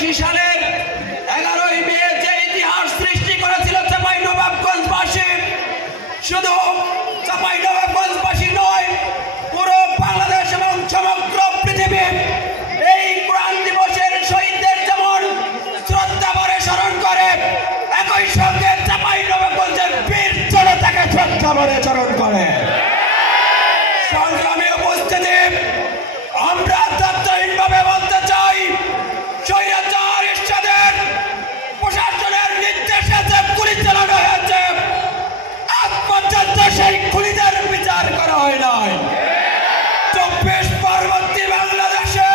1985 সালের 11ই মে যে ইতিহাস সৃষ্টি করেছিল চাঁপাইনবাবগঞ্জবাসী, শুধু চাঁপাইনবাবগঞ্জবাসী নয়, পুরো বাংলাদেশ এবং সমগ্র পৃথিবী এই কোরআন দিবসের শহীদদের যেমন শ্রদ্ধা ভরে স্মরণ করে, একই সঙ্গে চাঁপাইনবাবগঞ্জের বীর জনতাকে শ্রদ্ধা ভরে স্মরণ করে। সংগ্রামী উপস্থিতি, আমরা তথ্যহীনভাবে বলতে চাই, স্বৈরাচার এরশাদের প্রশাসনের নির্দেশে যে গুলি চালানো হয়েছে, আজ পর্যন্ত সেই খুনিদের বিচার করা হয় নাই। 24 পরবর্তী বাংলাদেশে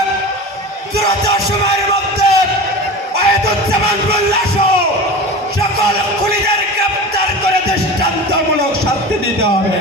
দ্রুত সময়ের মধ্যে ওয়াহিদুজ্জামান মোল্লা সহ সকল খুনিদের গ্রেপ্তার করে দৃষ্টান্তমূলক শাস্তি দিতে হবে।